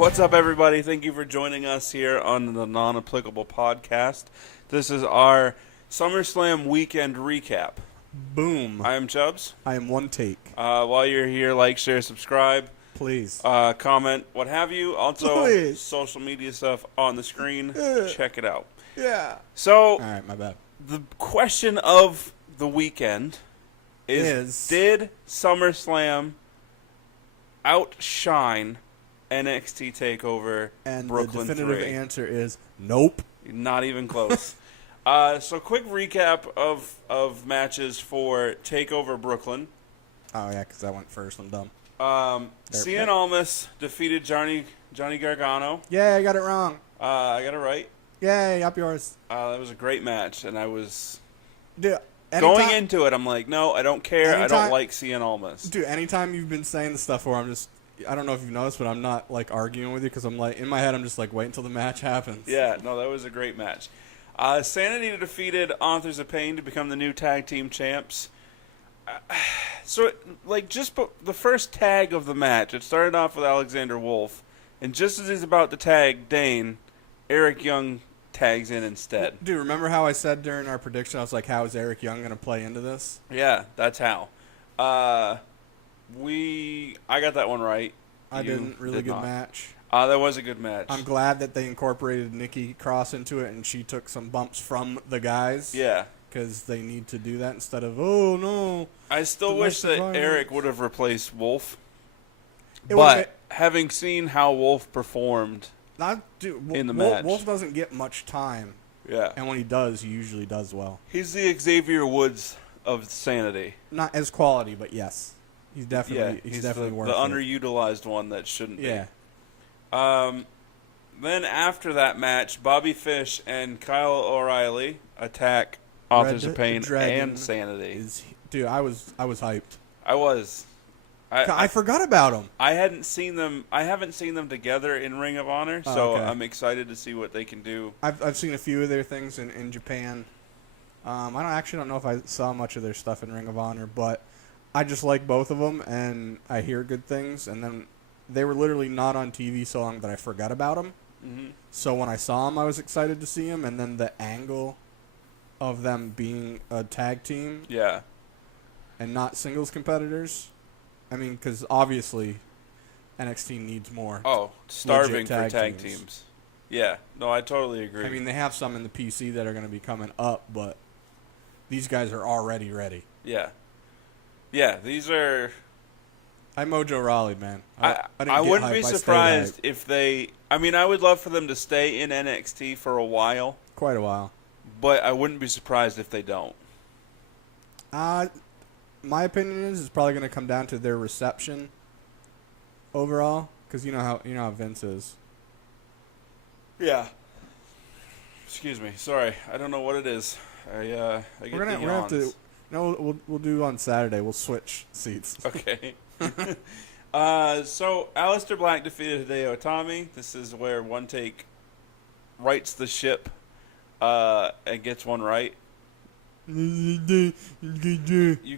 What's up, everybody? Thank you for joining us here on the Non-Applicable Podcast. This is our SummerSlam weekend recap. Boom. I am Chubbs. I am one take. While you're here, like, share, subscribe. Please. Comment, what have you. Also, Please. social media stuff on the screen. Check it out. Yeah. So, All right, my bad. the question of the weekend is did SummerSlam outshine NXT Takeover And Brooklyn the definitive 3? answer is nope. Not even close. So quick recap of matches for Takeover Brooklyn. Oh, yeah, because I went first. I'm dumb. Cien Almas defeated Johnny Gargano. Yeah, I got it wrong. I got it right. Yay, up yours. That was a great match, and I was Dude, going into it. I'm like, no, I don't care. I don't Anytime- like Cien Almas. Dude, anytime you've been saying the stuff where I don't know if you've noticed, but I'm not, like, arguing with you because I'm like, in my head, I'm just like, wait until the match happens. Yeah, no, that was a great match. Sanity defeated Authors of Pain to become the new tag team champs. So, like, the first tag of the match, it started off with Alexander Wolf, and just as he's about to tag Dane, Eric Young tags in instead. Dude, remember how I said during our prediction, I was like, how is Eric Young going to play into this? Yeah, that's how. I got that one right. I didn't. Really did good not. match. That was a good match. I'm glad that they incorporated Nikki Cross into it, and she took some bumps from the guys. Yeah. Because they need to do that instead of, oh, no. I still wish that violence. Eric would have replaced Wolf. It But having seen how Wolf performed in the match. Wolf doesn't get much time. Yeah. And when he does, he usually does well. He's the Xavier Woods of Sanity. Not as quality, but yes. He's definitely worth the it. underutilized one that shouldn't Yeah. be. Then after that match, Bobby Fish and Kyle O'Reilly attack Authors of Pain and Sanity. Dude, I was hyped. I was. I forgot about him. I hadn't seen them. I haven't seen them together in Ring of Honor, so okay. I'm excited to see what they can do. I've seen a few of their things in Japan. I don't know if I saw much of their stuff in Ring of Honor, but I just like both of them, and I hear good things. And then they were literally not on TV so long that I forgot about them. Mm-hmm. So when I saw them, I was excited to see them, and then the angle of them being a tag team, Yeah. and not singles competitors. I mean, because obviously NXT needs more. Oh, starving for tag tag teams. teams. Yeah. No, I totally agree. I mean, they have some in the PC that are going to be coming up, but these guys are already ready. Yeah. Yeah, these are... I Mojo Raleigh, man. I wouldn't be surprised if they... I mean, I would love for them to stay in NXT for a while. Quite a while. But I wouldn't be surprised if they don't. My opinion is it's probably going to come down to their reception overall, because you know how Vince is. Yeah. Excuse me. Sorry, I don't know what it is. I get We're gonna have to. No, we'll do on Saturday. We'll switch seats. Okay. So Aleister Black defeated Hideo Itami. This is where One Take rights the ship and gets one right. You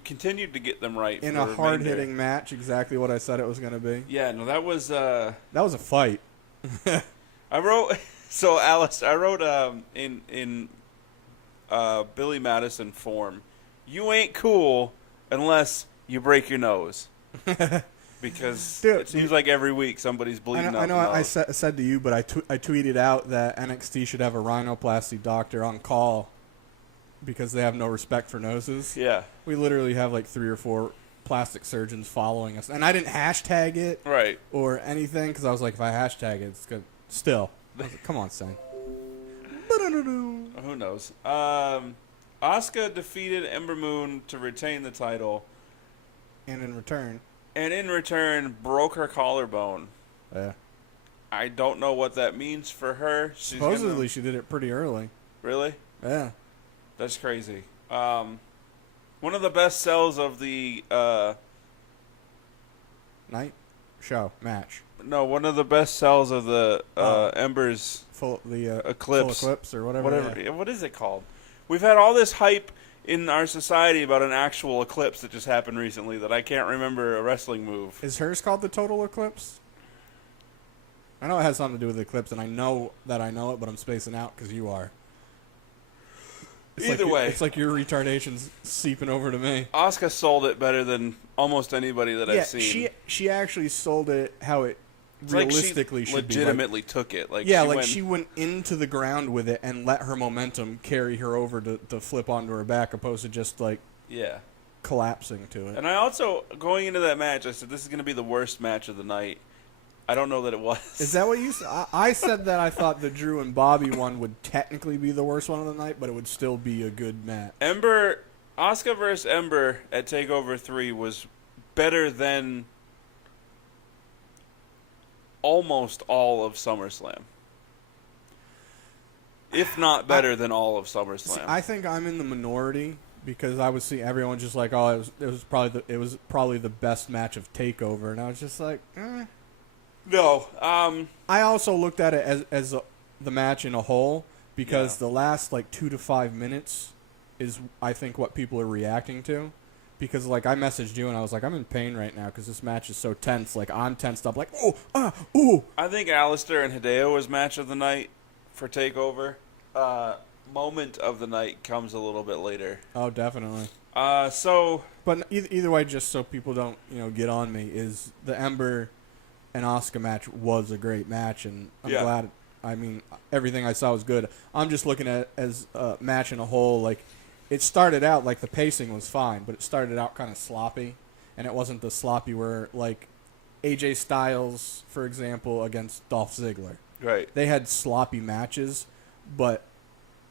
continued to get them right in a hard-hitting match, exactly what I said it was going to be. Yeah, no, that was a fight. I wrote in Billy Madison form, you ain't cool unless you break your nose. Because it seems like every week somebody's bleeding out. I know I said to you, but I tweeted out that NXT should have a rhinoplasty doctor on call because they have no respect for noses. Yeah. We literally have like 3 or 4 plastic surgeons following us. And I didn't hashtag it right or anything because I was like, if I hashtag it, it's good. Still. Like, come on, Sam. Who knows? Asuka defeated Ember Moon to retain the title. And in return, broke her collarbone. Yeah. I don't know what that means for her. Supposedly she did it pretty early. Really? Yeah. That's crazy. One of the best sells of the match. No, one of the best sells of the Ember's Eclipse. Full Eclipse or whatever. Yeah. What is it called? We've had all this hype in our society about an actual eclipse that just happened recently that I can't remember a wrestling move. Is hers called the Total Eclipse? I know it has something to do with the Eclipse, and I know that I know it, but I'm spacing out because you are. Either way. It's like your retardation's seeping over to me. Asuka sold it better than almost anybody that I've seen. She actually sold it how it realistically should be. Legitimately took it. She went into the ground with it and let her momentum carry her over to flip onto her back, opposed to just collapsing to it. And I also, going into that match, I said this is going to be the worst match of the night. I don't know that it was. Is that what you said? I said that I thought the Drew and Bobby one would technically be the worst one of the night, but it would still be a good match. Asuka versus Ember at TakeOver 3 was better than almost all of SummerSlam. If not better than all of SummerSlam. See, I think I'm in the minority because I would see everyone just like, oh, it was probably the best match of TakeOver, and I was just like, eh. No. I also looked at it as the match in a whole because the last 2 to 5 minutes is, I think, what people are reacting to. Because, I messaged you and I was like, I'm in pain right now because this match is so tense. I'm tensed up. Ooh. I think Alistair and Hideo was match of the night for TakeOver. Moment of the night comes a little bit later. Oh, definitely. But either way, just so people don't, get on me, is the Ember and Asuka match was a great match, and I'm glad. I mean, everything I saw was good. I'm just looking at it as a match in a whole. It started out the pacing was fine, but it started out kind of sloppy, and it wasn't the sloppy where AJ Styles, for example, against Dolph Ziggler. Right. They had sloppy matches, but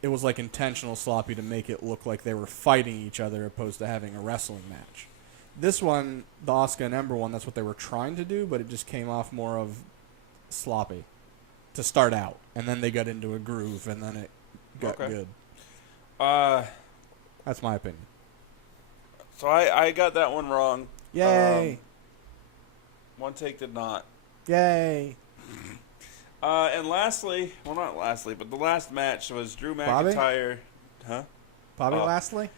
it was intentional sloppy to make it look like they were fighting each other opposed to having a wrestling match. This one, the Asuka and Ember one, that's what they were trying to do, but it just came off more of sloppy to start out. And then they got into a groove, and then it got good. That's my opinion. So I got that one wrong. Yay! One take did not. Yay! And lastly, well, not lastly, but the last match was Drew McIntyre. Huh? Bobby Lashley?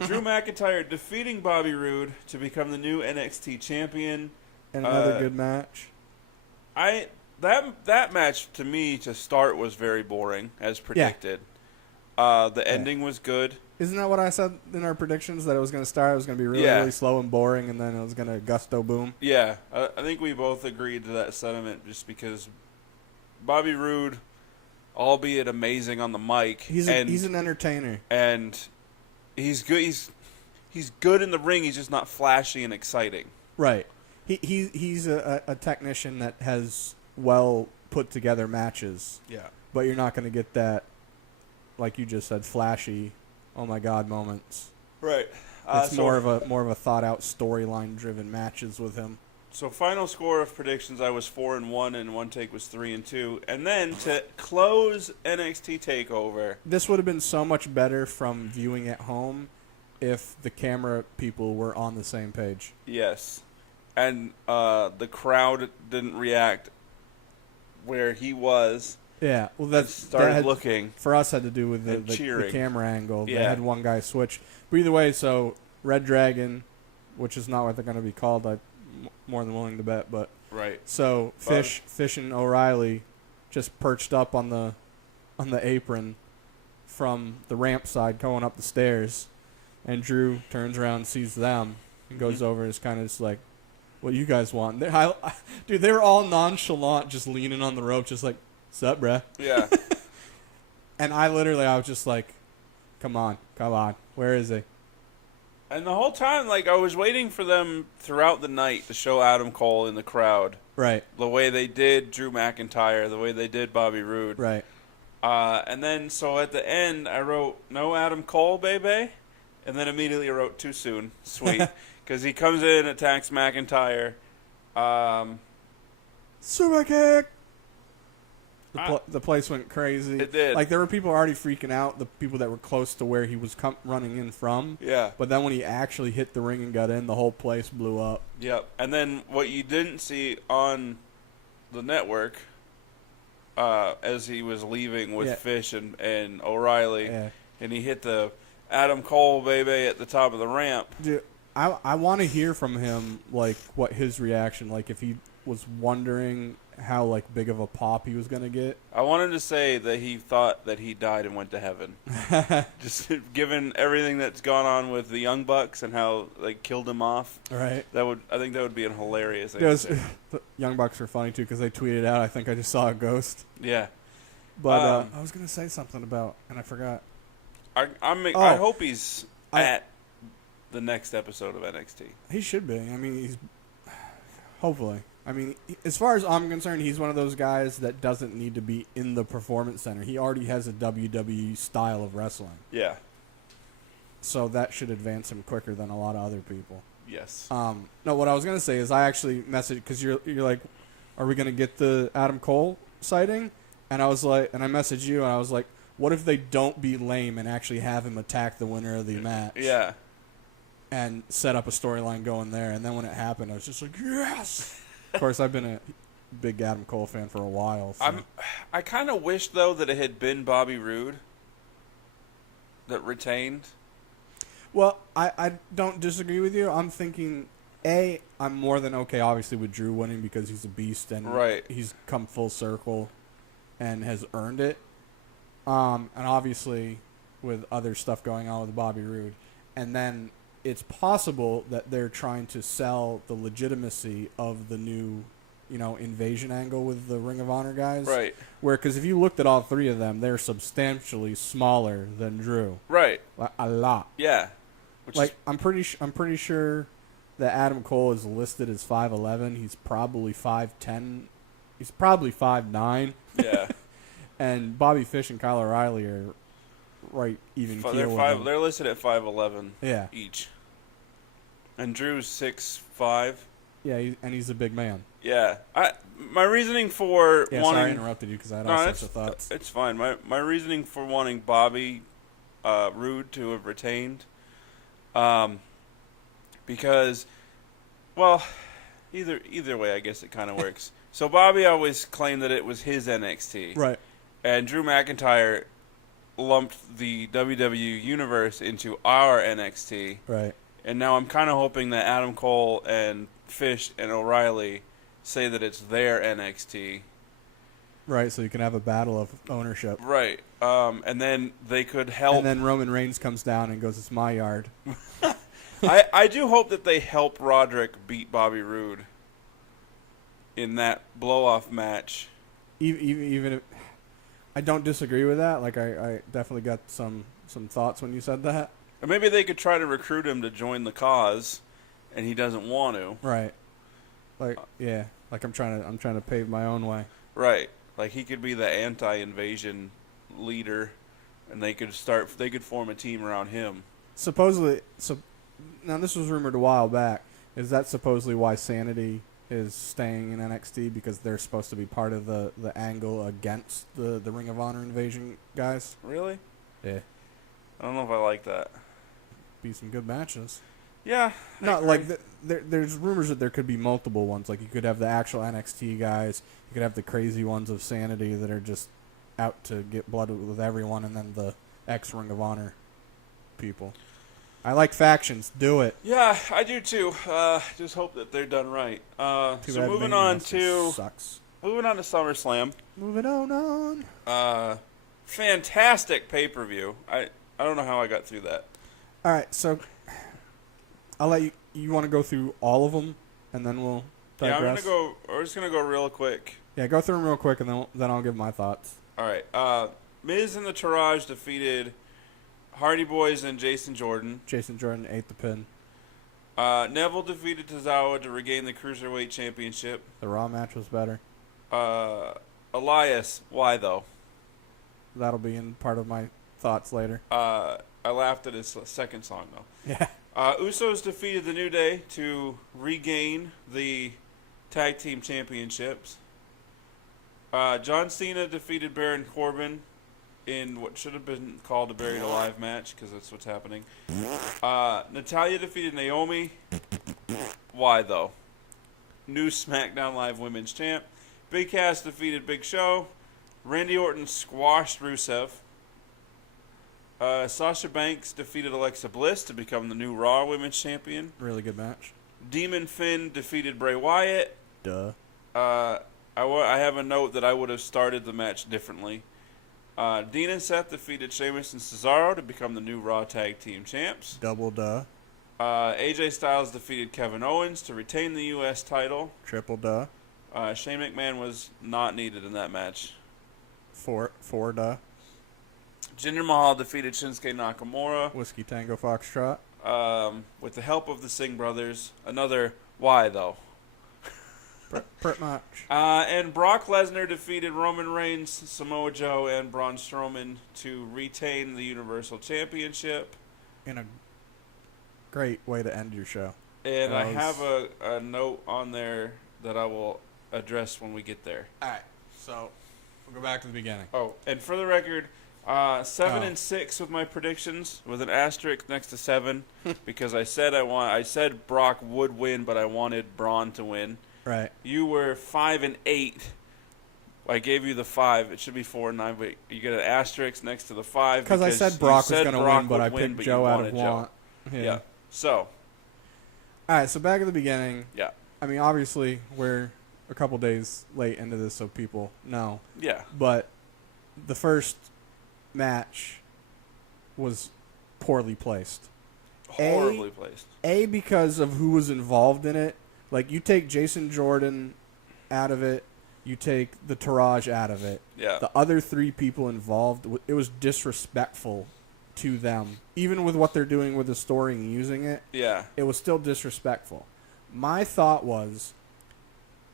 Drew McIntyre defeating Bobby Roode to become the new NXT champion. And another good match. That match, to me, to start, was very boring, as predicted. The ending was good. Isn't that what I said in our predictions, that it was going to start? It was going to be really, really slow and boring, and then it was going to gusto boom? Yeah, I think we both agreed to that sentiment just because Bobby Roode, albeit amazing on the mic. He's an entertainer. And he's good. He's good in the ring. He's just not flashy and exciting. Right. He's a technician that has well put together matches. Yeah. But you're not going to get that, like you just said, flashy, oh my god moments. Right. It's more of a thought out storyline driven matches with him. So final score of predictions, I was 4-1, and one take was 3-2. And then to close NXT Takeover, this would have been so much better from viewing at home if the camera people were on the same page. Yes, and the crowd didn't react where he was. Yeah, well, looking for us had to do with the camera angle. Yeah. They had one guy switch. But either way, so Red Dragon, which is not what they're going to be called, I'm more than willing to bet. But right. So Fish and O'Reilly just perched up on the apron from the ramp side going up the stairs, and Drew turns around, sees them, and goes over and is kind of just like, "What you guys want?" Dude, they were all nonchalant, just leaning on the rope, just like, "Sup, bruh?" Yeah. And I was just like, come on, where is he? And the whole time, I was waiting for them throughout the night to show Adam Cole in the crowd. Right. The way they did Drew McIntyre, the way they did Bobby Roode. Right. And then, so at the end, I wrote, "No Adam Cole, baby." And then immediately I wrote, "Too soon." Sweet. Because he comes in, attacks McIntyre. Super kick! The place went crazy. It did. There were people already freaking out, the people that were close to where he was running in from. Yeah. But then when he actually hit the ring and got in, the whole place blew up. Yep. And then what you didn't see on the network, as he was leaving with Fish and O'Reilly, and he hit the Adam Cole baby at the top of the ramp. Dude, I want to hear from him, what his reaction, if he was wondering how like big of a pop he was gonna get. I wanted to say that he thought that he died and went to heaven. Just given everything that's gone on with the Young Bucks and how they killed him off. Right. I think that would be a hilarious thing. The Young Bucks are funny too because they tweeted out, "I think I just saw a ghost." Yeah. But I was gonna say something about, and I forgot. I hope he's at the next episode of NXT. He should be. I mean, he's hopefully. I mean, as far as I'm concerned, he's one of those guys that doesn't need to be in the performance center. He already has a WWE style of wrestling. Yeah. So that should advance him quicker than a lot of other people. Yes. No, what I was gonna say is I actually messaged because you're like, are we gonna get the Adam Cole sighting? And I was like, and I messaged you and I was like, what if they don't be lame and actually have him attack the winner of the match? Yeah. And set up a storyline going there. And then when it happened, I was just like, yes. Of course, I've been a big Adam Cole fan for a while. So. I kind of wish, though, that it had been Bobby Roode that retained. Well, I don't disagree with you. I'm thinking, I'm more than okay, obviously, with Drew winning because he's a beast and he's come full circle and has earned it. And obviously, with other stuff going on with Bobby Roode. And then it's possible that they're trying to sell the legitimacy of the new, invasion angle with the Ring of Honor guys. Right. Because if you looked at all three of them, they're substantially smaller than Drew. Right. A lot. Yeah. I'm pretty sure that Adam Cole is listed as 5'11". He's probably 5'10". He's probably 5'9". Yeah. And Bobby Fish and Kyle O'Reilly are right even keel with him. They're listed at 5'11". Yeah. Each. And Drew's 6'5". Yeah, he's a big man. Yeah. My reasoning for wanting... Sorry I interrupted you because I had all sorts of thoughts. It's fine. My reasoning for wanting Bobby Roode to have retained, because, well, either way, I guess it kind of works. So Bobby always claimed that it was his NXT. Right. And Drew McIntyre lumped the WWE Universe into our NXT. Right. And now I'm kind of hoping that Adam Cole and Fish and O'Reilly say that it's their NXT. Right, so you can have a battle of ownership. Right. And then they could help. And then Roman Reigns comes down and goes, "It's my yard." I do hope that they help Roderick beat Bobby Roode in that blow-off match. Even if I don't disagree with that. Like I definitely got some thoughts when you said that. Or maybe they could try to recruit him to join the cause, and he doesn't want to. Right. Like Like I'm trying to pave my own way. Right. Like he could be the anti-invasion leader, and they could form a team around him. Supposedly, now this was rumored a while back. Is that supposedly why Sanity is staying in NXT, because they're supposed to be part of the angle against the Ring of Honor invasion guys? Really? Yeah. I don't know if I like that. Be some good matches. Yeah. Not like there's rumors that there could be multiple ones. Like you could have the actual NXT guys. You could have the crazy ones of Sanity that are just out to get blood with everyone, and then the ex-Ring of Honor people. I like factions. Do it. Yeah, I do too. Just hope that they're done right. So moving on to SummerSlam. Moving on. Fantastic pay-per-view. I don't know how I got through that. All right, so I'll let you. You want to go through all of them, and then we'll digress? Yeah, we're just gonna go real quick. Yeah, go through them real quick, and then I'll give my thoughts. All right. Miz and the Taraj defeated Hardy Boys and Jason Jordan. Jason Jordan ate the pin. Neville defeated Tozawa to regain the Cruiserweight Championship. The Raw match was better. Elias, why though? That'll be in part of my thoughts later. I laughed at his second song though. Yeah. Usos defeated the New Day to regain the Tag Team Championships. John Cena defeated Baron Corbin in what should have been called a Buried Alive match, because that's what's happening. Natalya defeated Naomi. Why, though? New SmackDown Live Women's Champ. Big Cass defeated Big Show. Randy Orton squashed Rusev. Sasha Banks defeated Alexa Bliss to become the new Raw Women's Champion. Really good match. Demon Finn defeated Bray Wyatt. Duh. I have a note that I would have started the match differently. Dean and Seth defeated Sheamus and Cesaro to become the new Raw Tag Team Champs. Double duh. AJ Styles defeated Kevin Owens to retain the U.S. title. Triple duh. Shane McMahon was not needed in that match. Four duh. Jinder Mahal defeated Shinsuke Nakamura. Whiskey Tango Foxtrot. With the help of the Singh brothers. Another why, though. Pretty much. And Brock Lesnar defeated Roman Reigns, Samoa Joe, and Braun Strowman to retain the Universal Championship. In a great way to end your show. And I have a note on there that I will address when we get there. All right. So we'll go back to the beginning. Oh, and for the record, 7 and 6 with my predictions, with an asterisk next to 7, because I said Brock would win, but I wanted Braun to win. Right. You were 5 and 8. I gave you the 5. It should be 4 and 9, but you get an asterisk next to the 5 because I said Brock was going to win, but I picked Joe out of want. Yeah. So. All right. So back at the beginning. Yeah. I mean, obviously we're a couple days late into this, so people know. Yeah. But the first match was poorly placed. Horribly placed. Because of who was involved in it. Like, you take Jason Jordan out of it, you take the Taraj out of it. Yeah. The other 3 people involved, it was disrespectful to them. Even with what they're doing with the story and using it, yeah, it was still disrespectful. My thought was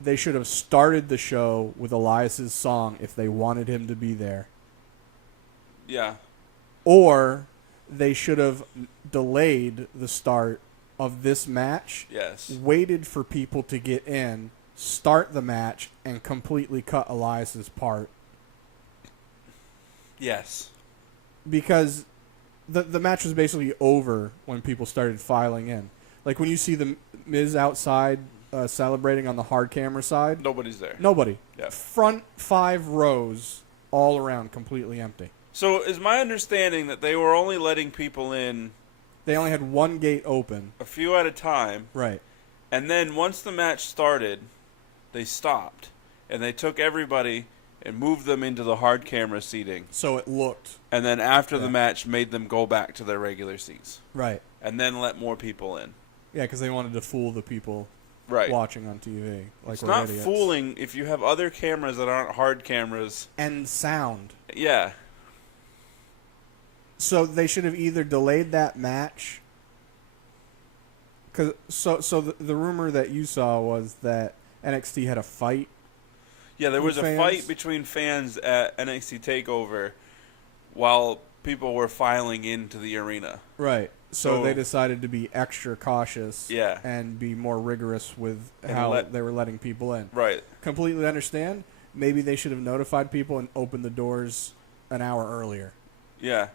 they should have started the show with Elias's song if they wanted him to be there. Yeah. Or they should have delayed the start of this match, yes, waited for people to get in, start the match, and completely cut Elias's part. Yes. Because the match was basically over when people started filing in. Like when you see the Miz outside celebrating on the hard camera side. Nobody's there. Nobody. Yeah. Front 5 rows all around completely empty. So is my understanding that they were only letting people in... They only had one gate open. A few at a time. Right. And then once the match started, they stopped. And they took everybody and moved them into the hard camera seating. So it looked. And then after the match, made them go back to their regular seats. Right. And then let more people in. Yeah, because they wanted to fool the people watching on TV. Like it's not idiots. Fooling if you have other cameras that aren't hard cameras. And sound. Yeah. So they should have either delayed that match. So the rumor that you saw was that NXT had a fight. Yeah, there was a fight between fans at NXT Takeover while people were filing into the arena. Right. So they decided to be extra cautious and be more rigorous with how they were letting people in. Right. Completely understand. Maybe they should have notified people and opened the doors an hour earlier. Yeah.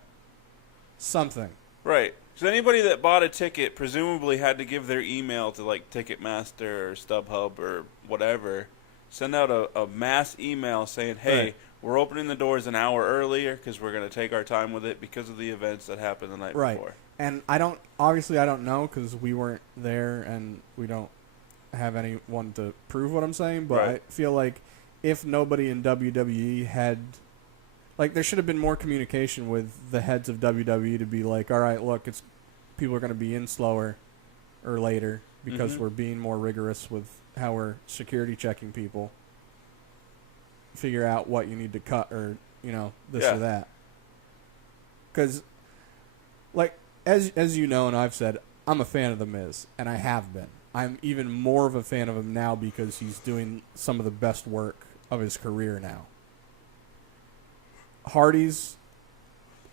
Something. Right. So anybody that bought a ticket presumably had to give their email to like Ticketmaster or StubHub or whatever. Send out a mass email saying, hey, we're opening the doors an hour earlier because we're going to take our time with it because of the events that happened the night before. And I don't know because we weren't there and we don't have anyone to prove what I'm saying, but I feel like if nobody in WWE had, like, there should have been more communication with the heads of WWE to be like, all right, look, people are going to be in slower or later because we're being more rigorous with how we're security checking people. Figure out what you need to cut or, this or that. Because, like, as you know and I've said, I'm a fan of The Miz, and I have been. I'm even more of a fan of him now because he's doing some of the best work of his career now. Hardys,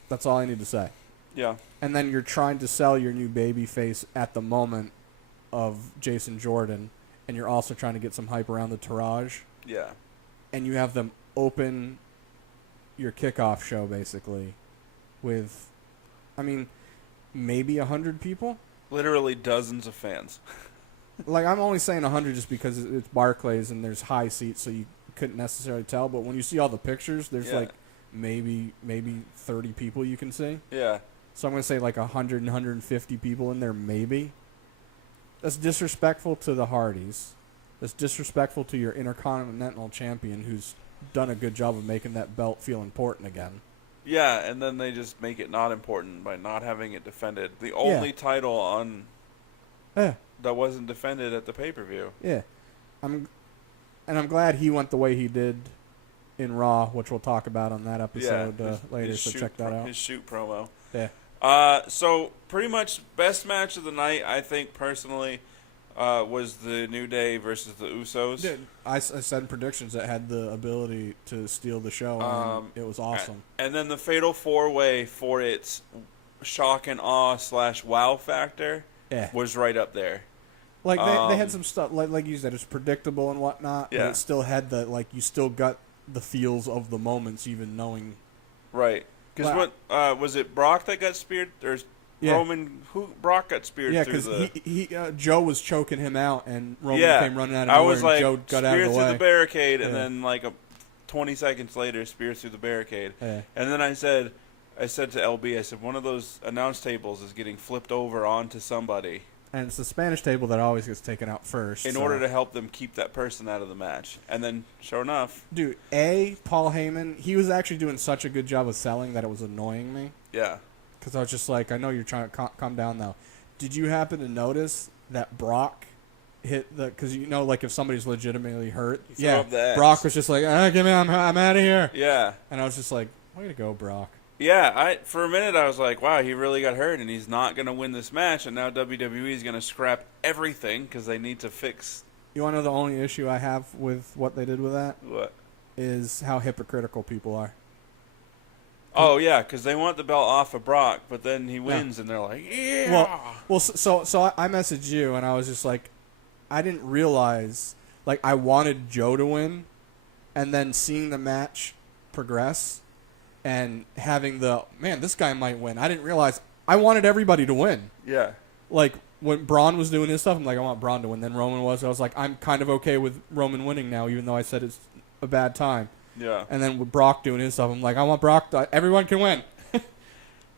that's all I need to say. Yeah. And then you're trying to sell your new baby face at the moment of Jason Jordan, and you're also trying to get some hype around the Taraj. Yeah. And you have them open your kickoff show, basically, with, maybe 100 people? Literally dozens of fans. Like, I'm only saying 100 just because it's Barclays and there's high seats, so you couldn't necessarily tell. But when you see all the pictures, there's, maybe 30 people you can see. Yeah. So I'm going to say, 100 and 150 people in there, maybe. That's disrespectful to the Hardys. That's disrespectful to your Intercontinental Champion who's done a good job of making that belt feel important again. Yeah, and then they just make it not important by not having it defended. The only title on Yeah. that wasn't defended at the pay-per-view. Yeah. I'm glad he went the way he did in Raw, which we'll talk about on that episode later, so check that out. His shoot promo. Yeah. So pretty much best match of the night, I think, personally, was the New Day versus the Usos. Dude, I said predictions that had the ability to steal the show, and it was awesome. And then the Fatal 4-Way for its shock and awe / wow factor was right up there. Like, they had some stuff, like you said, it's predictable and whatnot, but it still had the, like, you still got the feels of the moments, even knowing. Right. Because was it Brock that got speared? Or Roman, Brock got speared through the... because Joe was choking him out, and Roman came running out of nowhere, was like, and Joe got out of the way. Spear through the barricade, and then, like, 20 seconds later, spear through the barricade. Yeah. And then I said to LB, I said, one of those announce tables is getting flipped over onto somebody. And it's the Spanish table that always gets taken out first. In order to help them keep that person out of the match. And then, sure enough... Dude, Paul Heyman, he was actually doing such a good job of selling that it was annoying me. Yeah. Because I was just like, I know you're trying to calm down now. Did you happen to notice that Brock hit the... Because, you know, like, if somebody's legitimately hurt... Brock was just like, give me, I'm out of here. Yeah. And I was just like, way to go, Brock. Yeah, for a minute I was like, wow, he really got hurt and he's not going to win this match, and now WWE is going to scrap everything because they need to fix... You want to know the only issue I have with what they did with that? What? Is how hypocritical people are. Oh, yeah, because they want the belt off of Brock, but then he wins and they're like, yeah! Well, so I messaged you and I was just like, I didn't realize... Like, I wanted Joe to win, and then seeing the match progress... And having this guy might win. I didn't realize I wanted everybody to win. Yeah. Like, when Braun was doing his stuff, I'm like, I want Braun to win. Then Roman was. I was like, I'm kind of okay with Roman winning now, even though I said it's a bad time. Yeah. And then with Brock doing his stuff, I'm like, I want Brock. Everyone can win.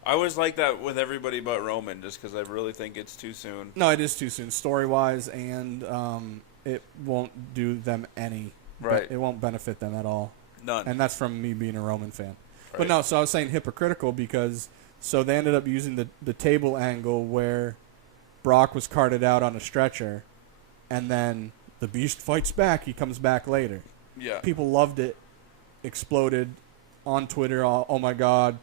I was like that with everybody but Roman, just because I really think it's too soon. No, it is too soon, story-wise, and it won't do them any. Right. It won't benefit them at all. None. And that's from me being a Roman fan. Right. But no, so I was saying hypocritical because they ended up using the table angle where Brock was carted out on a stretcher, and then the Beast fights back. He comes back later. Yeah. People loved it, exploded on Twitter. Oh my God,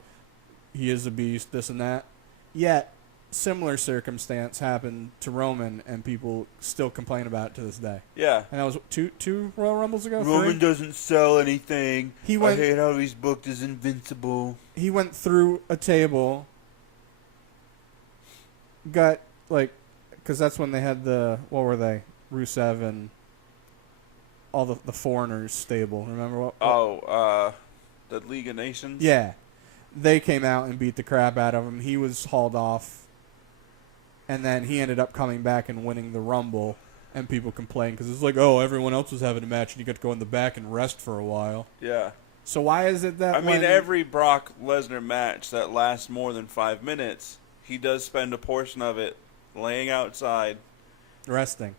he is a beast, this and that. Yet, similar circumstance happened to Roman, and people still complain about it to this day. Yeah. And that was two Royal Rumbles ago? Roman doesn't sell anything. I hate how he's booked as invincible. He went through a table, got, like, because that's when they had what were they? Rusev and all the foreigners stable. Remember what? The League of Nations? Yeah. They came out and beat the crap out of him. He was hauled off. And then he ended up coming back and winning the Rumble, and people complained because it's like, oh, everyone else was having a match, and you got to go in the back and rest for a while. Yeah. So why is it that? I mean, every Brock Lesnar match that lasts more than 5 minutes, he does spend a portion of it laying outside, resting.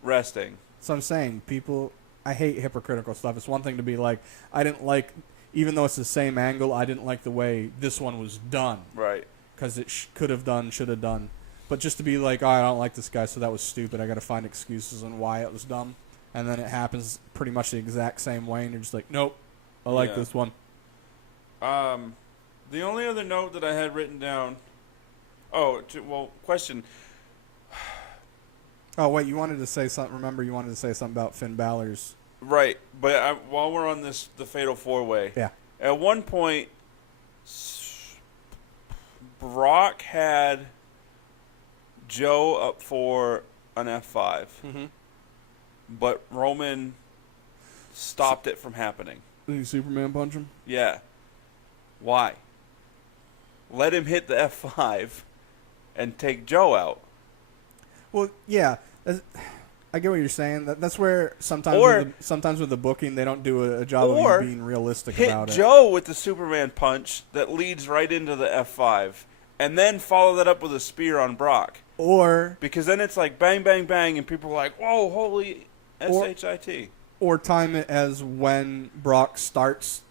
So I'm saying, people, I hate hypocritical stuff. It's one thing to be like, I didn't like, even though it's the same angle, I didn't like the way this one was done. Right. Because it should have done. But just to be like, oh, I don't like this guy, so that was stupid. I got to find excuses on why it was dumb. And then it happens pretty much the exact same way, and you're just like, nope, I like this one. The only other note that I had written down... question. Oh, wait, you wanted to say something. Remember, you wanted to say something about Finn Balor's... Right, but while we're on the Fatal 4-Way... Yeah. At one point, Brock had... Joe up for an F5. Mm-hmm. But Roman stopped it from happening. Did he Superman punch him? Yeah. Why? Let him hit the F5 and take Joe out. Well, yeah. I get what you're saying. That's where sometimes with the booking, they don't do a job of being realistic about it. Hit Joe with the Superman punch that leads right into the F5. And then follow that up with a spear on Brock. Or... Because then it's like bang, bang, bang, and people are like, whoa, holy... S-H-I-T. Or time it as when Brock starts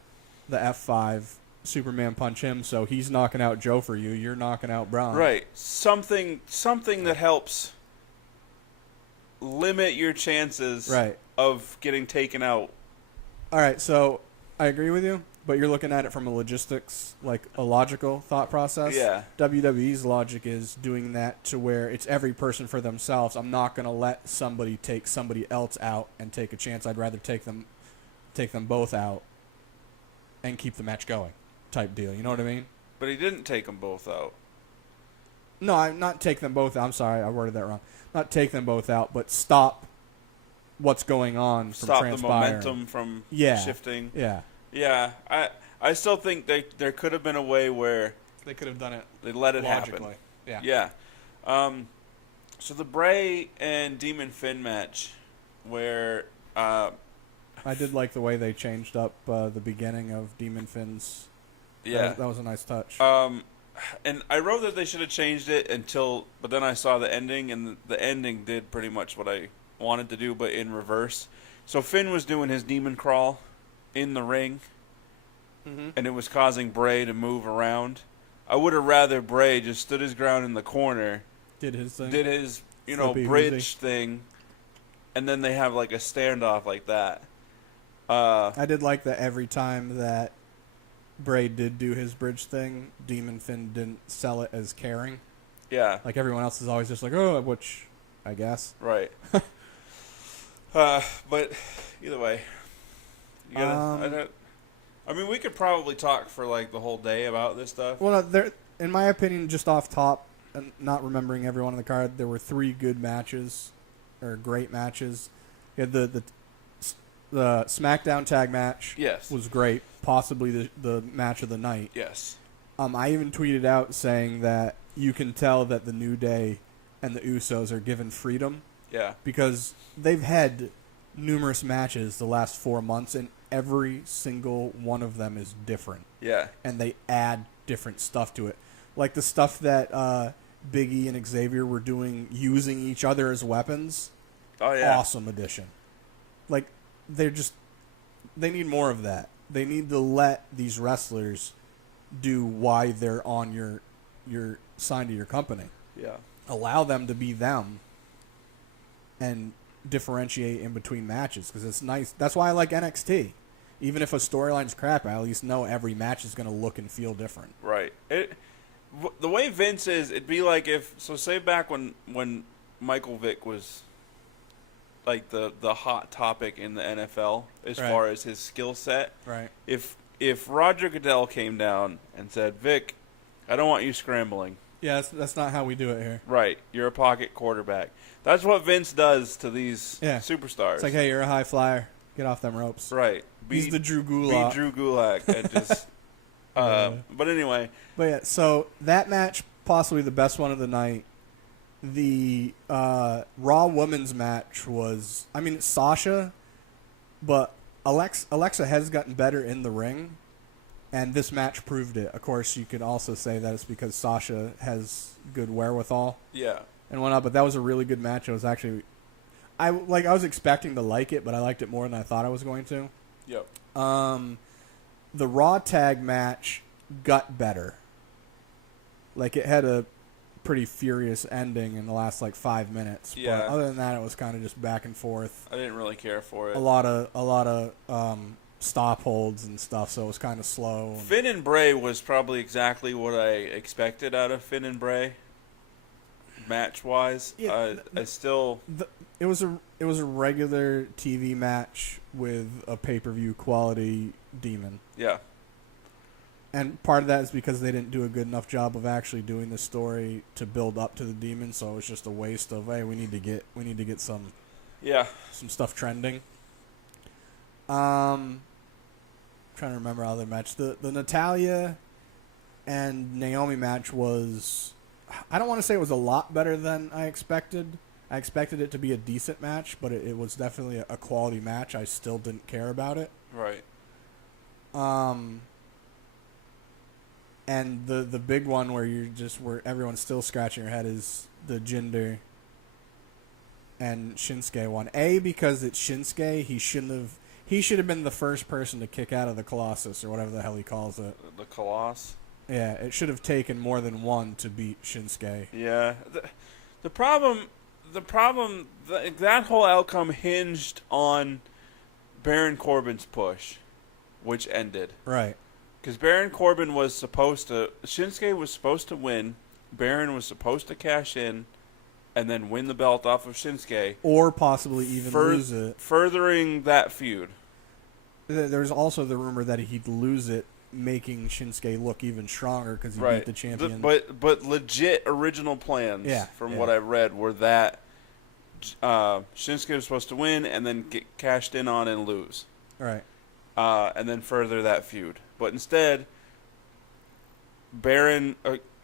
the F5, Superman punch him, so he's knocking out Joe for you, you're knocking out Braun. Right. Something that helps limit your chances of getting taken out. All right, so I agree with you, but you're looking at it from a logistics, like a logical thought process. Yeah. WWE's logic is doing that to where it's every person for themselves. I'm not going to let somebody take somebody else out and take a chance. I'd rather take them both out and keep the match going type deal. You know what I mean? But he didn't take them both out. No, I'm not take them both out. I'm sorry, I worded that wrong. Not take them both out, but stop what's going on from transpiring. Stop the momentum from shifting. Yeah. Yeah, I still think there could have been a way where they could have done it. They let it logically. happen. Yeah. So the Bray and Demon Finn match, where I did like the way they changed up the beginning of Demon Finn's. Yeah, that was a nice touch. And I wrote that they should have changed it but then I saw the ending, and the ending did pretty much what I wanted to do, but in reverse. So Finn was doing his demon crawl in the ring, and it was causing Bray to move around. I would have rather Bray just stood his ground in the corner, did his thing, did his Flippy bridge wheezy thing, and then they have like a standoff like that. I did like that every time that Bray did do his bridge thing, Demon Finn didn't sell it as caring. Yeah. Like everyone else is always just like, oh, which I guess. Right. But either way, you gotta, I mean, we could probably talk for like the whole day about this stuff. Well, in my opinion, just off top, and not remembering everyone on the card, there were 3 good matches, or great matches. You had the SmackDown tag match. Yes. Was great, possibly the match of the night. Yes. I even tweeted out saying that you can tell that the New Day and the Usos are given freedom. Yeah. Because they've had numerous matches the last 4 months, and every single one of them is different. Yeah. And they add different stuff to it. Like the stuff that Big E and Xavier were doing, using each other as weapons. Oh, yeah. Awesome addition. Like, they need more of that. They need to let these wrestlers do why they're on your signed to your company. Yeah. Allow them to be them and differentiate in between matches, because it's nice. That's why I like NXT. Even if a storyline's crap, I at least know every match is going to look and feel different. Right. The way Vince is, it'd be like say back when Michael Vick was like the hot topic in the NFL as far as his skill set. Right. If Roger Goodell came down and said, Vic, I don't want you scrambling. Yeah, that's not how we do it here. Right. You're a pocket quarterback. That's what Vince does to these superstars. It's like, hey, you're a high flyer. Get off them ropes. Right. He's the Drew Gulak. Be Drew Gulak. And just, but anyway. But yeah, so that match, possibly the best one of the night. The Raw Women's match was, I mean, it's Sasha, but Alexa has gotten better in the ring, and this match proved it. Of course, you could also say that it's because Sasha has good wherewithal. Yeah. And whatnot, but that was a really good match. It was actually, I was expecting to like it, but I liked it more than I thought I was going to. Yep. The Raw tag match got better. Like, it had a pretty furious ending in the last 5 minutes. Yeah. But other than that, it was kind of just back and forth. I didn't really care for it. A lot of stop holds and stuff, so it was kind of slow. Finn and Bray was probably exactly what I expected out of Finn and Bray, match wise. Yeah, it was a regular TV match with a pay-per-view quality demon. Yeah. And part of that is because they didn't do a good enough job of actually doing the story to build up to the demon, so it was just a waste of, hey, we need to get some stuff trending. Trying to remember other match. The Natalya and Naomi match was, I don't want to say it was a lot better than I expected. I expected it to be a decent match, but it was definitely a quality match. I still didn't care about it. Right. And the big one where everyone's still scratching their head is the Jinder and Shinsuke won. A, because it's Shinsuke, he should have been the first person to kick out of the Colossus or whatever the hell he calls it. The Colossus. Yeah, it should have taken more than one to beat Shinsuke. Yeah, the problem, that whole outcome hinged on Baron Corbin's push, which ended. Right. Because Baron Corbin was supposed to, Shinsuke was supposed to win, Baron was supposed to cash in, and then win the belt off of Shinsuke. Or possibly even lose it. Furthering that feud. There's also the rumor that he'd lose it, making Shinsuke look even stronger because he beat the champion. But legit original plans, from what I read, were that Shinsuke was supposed to win and then get cashed in on and lose. Right. And then further that feud. But instead, Baron,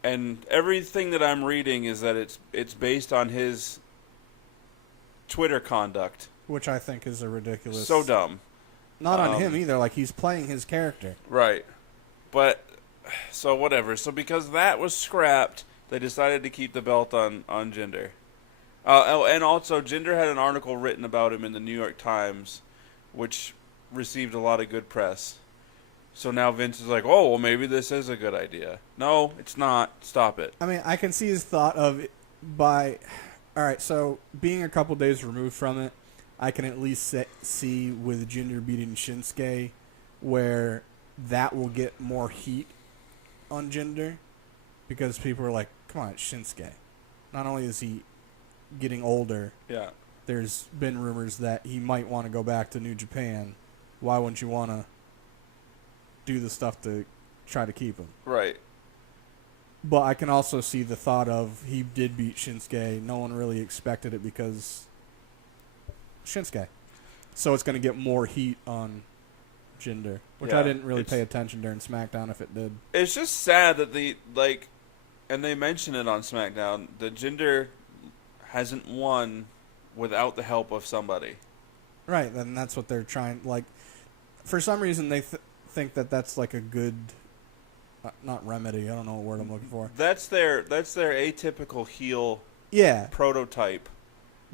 and everything that I'm reading is that it's based on his Twitter conduct. Which I think is a ridiculous... So dumb. Not on him either. Like, he's playing his character. Right. But, so whatever. So because that was scrapped, they decided to keep the belt on Jinder. And also, Jinder had an article written about him in the New York Times, which received a lot of good press. So now Vince is like, oh, well, maybe this is a good idea. No, it's not. Stop it. I mean, I can see his thought of it by... All right, so being a couple days removed from it, I can at least see with Jinder beating Shinsuke where that will get more heat on Jinder because people are like, come on, it's Shinsuke. Not only is he getting older, there's been rumors that he might want to go back to New Japan. Why wouldn't you want to do the stuff to try to keep him? Right. But I can also see the thought of he did beat Shinsuke. No one really expected it because Shinsuke. So it's going to get more heat on Jinder, which I didn't really pay attention during SmackDown if it did. It's just sad that and they mention it on SmackDown, that Jinder hasn't won without the help of somebody. Right, and that's what they're trying, like, for some reason they think that that's like a good, not remedy, I don't know what word I'm looking for. That's their atypical heel prototype.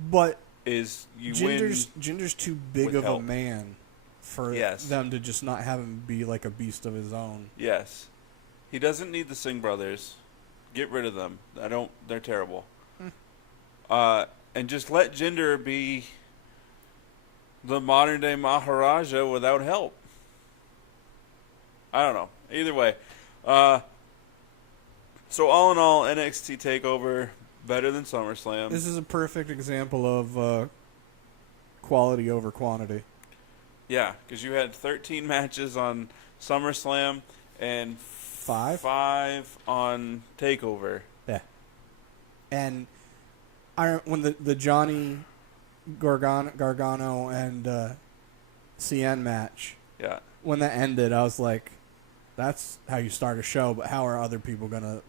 But is you Jinder's too big of help. A man for them to just not have him be like a beast of his own. Yes. He doesn't need the Singh brothers. Get rid of them. They're terrible. And just let Jinder be the modern day Maharaja without help. I don't know. Either way. So all in all, NXT TakeOver better than SummerSlam. This is a perfect example of quality over quantity. Yeah, because you had 13 matches on SummerSlam and five on TakeOver. Yeah. And when the Johnny Gargano and CN match, when that ended, I was like, that's how you start a show, but how are other people going to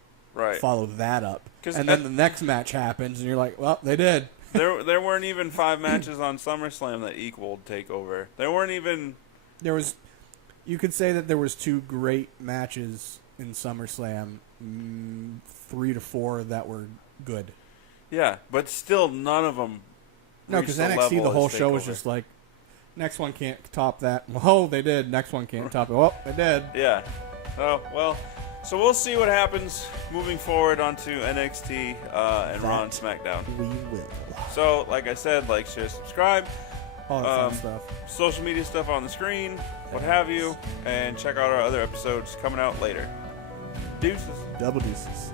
follow that up? And then the next match happens, and you're like, well, they did. There weren't even 5 matches on SummerSlam that equaled TakeOver. There weren't even... You could say that there was 2 great matches in SummerSlam, 3 to 4 that were good. Yeah, but still none of them. No, because NXT, the whole show was just like, next one can't top that. Oh, they did. Next one can't top it. Oh, they did. Yeah. Oh, well, so we'll see what happens moving forward onto NXT and Raw and SmackDown. We will. So, like I said, like, share, subscribe. All that fun stuff. Social media stuff on the screen, what have you. And check out our other episodes coming out later. Deuces. Double deuces.